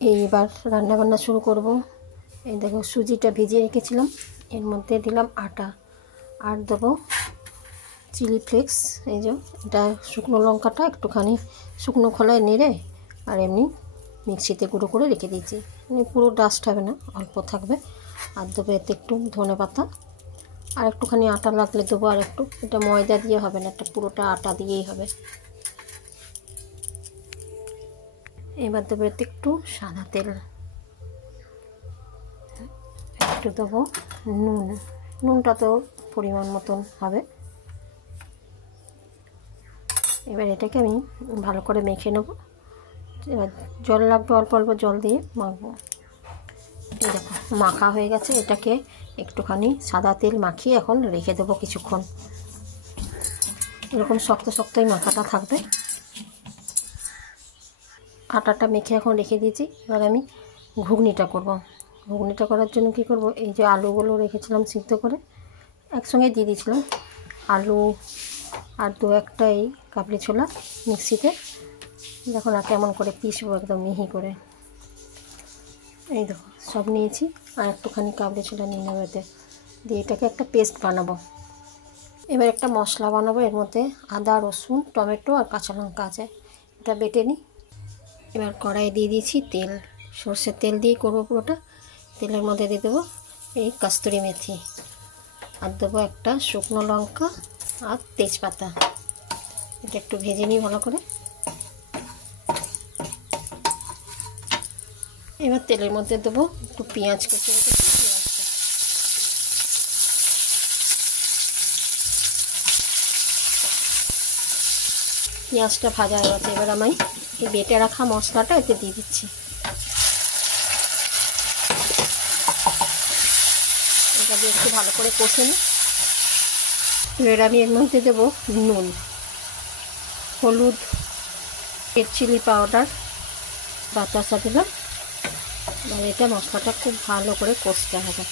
এইবার রান্না বান্না শুরু করব। এই দেখো সুজিটা ভিজিয়ে রেখেছিলাম, এর মধ্যে দিলাম আটা আর দেবো চিলি ফ্লেক্স। এই যে এটা শুকনো লঙ্কাটা একটুখানি শুকনো খোলায় নেড়ে আর এমনি মিক্সিতে গুঁড়ো করে রেখে দিয়েছি, পুরো ডাস্ট হবে না, অল্প থাকবে। আর দেবো এতে একটু ধনে পাতা আর একটুখানি আটা লাগলে দেবো আর একটু। এটা ময়দা দিয়ে হবে না, এটা পুরোটা আটা দিয়েই হবে। এবার দেবো এতে একটু সাদা তেল, একটু দেবো নুন, নুনটা তো পরিমাণ মতন হবে। এবার এটাকে আমি ভালো করে মেখে নেব। এবার জল লাগবে, অল্প অল্প জল দিয়ে মাখবো। এই দেখো মাখা হয়ে গেছে, এটাকে একটুখানি সাদা তেল মাখিয়ে এখন রেখে দেবো কিছুক্ষণ। এরকম শক্ত শক্তই মাখাটা থাকবে। আটাটা মেখে এখন রেখে দিয়েছি। এবার আমি ঘুগনিটা করব। ঘুগনিটা করার জন্য কি করব, এই যে আলুগুলো রেখেছিলাম সিদ্ধ করে একসঙ্গে দিয়ে দিয়েছিলাম, আলু আর দু একটা এই কাবলি ছোলা মিক্সিতে। দেখো না কেমন করে পিসবো একদম মিহি করে। এই দেখো সব নিয়েছি আর একটুখানি কাবলি ছোলা নিয়ে নেবো এতে দিয়ে, এটাকে একটা পেস্ট বানাবো। এবার একটা মশলা বানাবো, এর মধ্যে আদা রসুন টমেটো আর কাঁচা লঙ্কা আছে, এটা বেটে নিই। এবার কড়াই দিয়ে দিয়েছি তেল, সর্ষের তেল দিয়ে করবো পুরোটা। তেলের মধ্যে দিয়ে দেবো এই কস্তুরি মেথি আর দেবো একটা শুকনো লঙ্কা আর তেজপাতা। এটা একটু ভেজে নিই ভালো করে। এবার তেলের মধ্যে দেবো একটু পেঁয়াজ কেটে রেখেছি, পেঁয়াজটা ভাজা হয়ে গেছে। এবার আমি এই বেটে রাখা মশলাটা এতে দিয়ে দিচ্ছি। এটা দিয়ে একটু ভালো করে কষে নিই। এবার আমি এর মধ্যে দেবো নুন, হলুদ, রেড চিলি পাউডার, বাতাসা দিলাম। এবার এটা মশলাটা খুব ভালো করে কষতে হবে।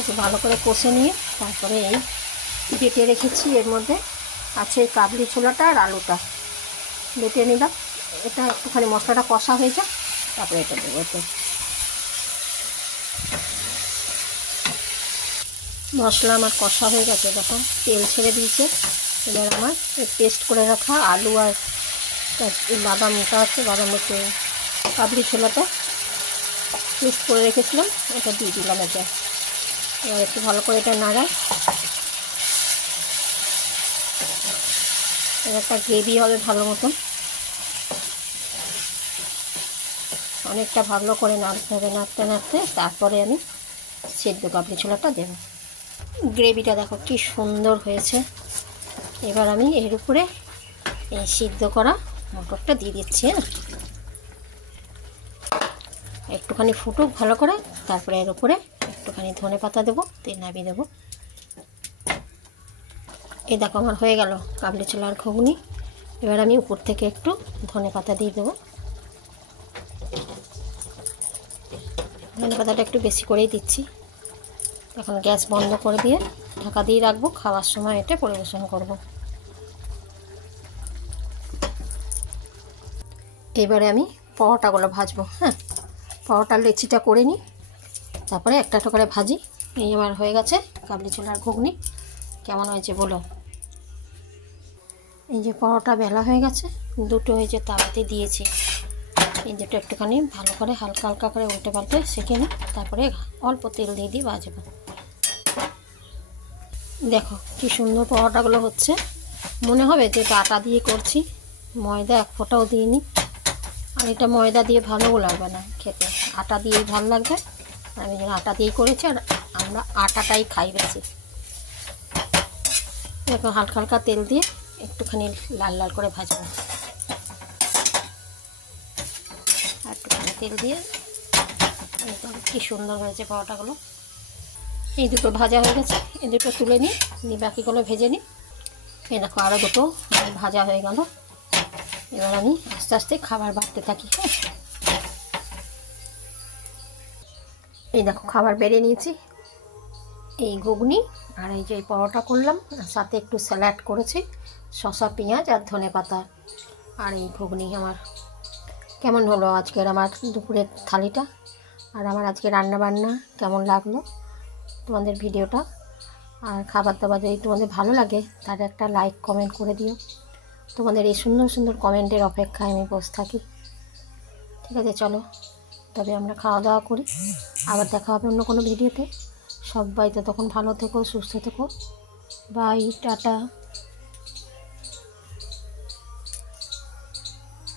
একটু ভালো করে কষে নিয়ে তারপরে এই বেটে রেখেছি এর মধ্যে আছে এই কাবলি ছোলাটা আর আলুটা বেটে নিলাম। এটা একটুখানি মশলাটা কষা হয়ে যায়, তারপরে এটা দেবো। এতে মশলা আমার কষা হয়ে গেছে, দেখো তেল ছেড়ে দিয়েছে। এবার আমার পেস্ট করে রাখা আলু আর বাদামটা আছে, বাদাম হচ্ছে কাবলি ছোলাটা পেস্ট করে রেখেছিলাম, এটা দিয়ে দিলাম। এটা এবার একটু ভালো করে এটা নাড়াই। একটা গ্রেভি হবে ভালো মতন, অনেকটা ভালো করে নাড়তে হবে। নাড়তে নাড়তে তারপরে আমি সেদ্ধ কাবলি ছোলাটা দেব। গ্রেভিটা দেখো কি সুন্দর হয়েছে। এবার আমি এর উপরে এই সিদ্ধ করা মটরটা দিয়ে দিচ্ছি। হ্যাঁ, একটুখানি ফুটুক ভালো করে, তারপরে এর উপরে একটুখানি ধনে পাতা দেবো, দিয়ে নামিয়ে দেবো। এই দেখো আমার হয়ে গেল কাবলি ছোলার ঘুগনি। এবার আমি উপর থেকে একটু ধনে পাতা দিয়ে দেবো। ধনে পাতাটা একটু বেশি করেই দিচ্ছি। এখন গ্যাস বন্ধ করে দিয়ে ঢাকা দিয়ে রাখবো, খাওয়ার সময় এটা পরিবেশন করব। এবারে আমি পরোটাগুলো ভাজবো। হ্যাঁ, পরোটার লেচিটা করে নিই, তারপরে একটা একটা করে ভাজি। এই আমার হয়ে গেছে কাবলি ছোলার ঘুগনি। কেমন হয়েছে বলো। এই যে পরোটা বেলা হয়ে গেছে, দুটো হয়েছে তাওয়াতে দিয়েছি। এই দুটো একটুখানি ভালো করে হালকা হালকা করে উল্টে পাল্টে সেঁকে নিই, তারপরে অল্প তেল দিয়ে দিয়ে ভাজবো। দেখো কি সুন্দর পরোটাগুলো হচ্ছে, মনে হবে যে এটা আটা দিয়ে করছি, ময়দা এক ফোঁটাও দিইনি। আর এটা ময়দা দিয়ে ভালোও লাগবে না খেতে, আটা দিয়েই ভালো লাগবে। আমি আটা দিয়েই করেছি আর আমরা আটাটাই খাই বেশি। দেখো হালকা হালকা তেল দিয়ে একটুখানি লাল লাল করে ভাজবো। একটুখানি তেল দিয়ে একদম কি সুন্দর হয়েছে পরোটাগুলো। এই দুটো ভাজা হয়ে গেছে, এই দুটো তুলে নিই, বাকিগুলো ভেজে নিই। এই দেখো আরও দুটো ভাজা হয়ে গেল। এবার আমি আস্তে আস্তে খাবার বাড়তে থাকি। হ্যাঁ, এই দেখো খাবার বেড়ে নিয়েছি। এই ঘুগনি আর এই যে পরোটা করলাম, সাথে একটু স্যালাড করেছি, শসা, পেঁয়াজ আর ধনেপাতা। আর এই ঘুগনি আমার। কেমন হলো আজকের আমার দুপুরের থালিটা আর আমার আজকে রান্নাবান্না কেমন লাগলো তোমাদের ভিডিওটা? আর খাবার দাবার যদি তোমাদের ভালো লাগে তাহলে একটা লাইক কমেন্ট করে দিও। তোমাদের এই সুন্দর সুন্দর কমেন্টের অপেক্ষায় আমি বসে থাকি। ঠিক আছে, চলো তবে আমরা খাওয়া দাওয়া করি, আবার দেখা হবে অন্য কোনো ভিডিওতে। সবাই তো তখন ভালো থেকো, সুস্থ থেকো। Bye, tata.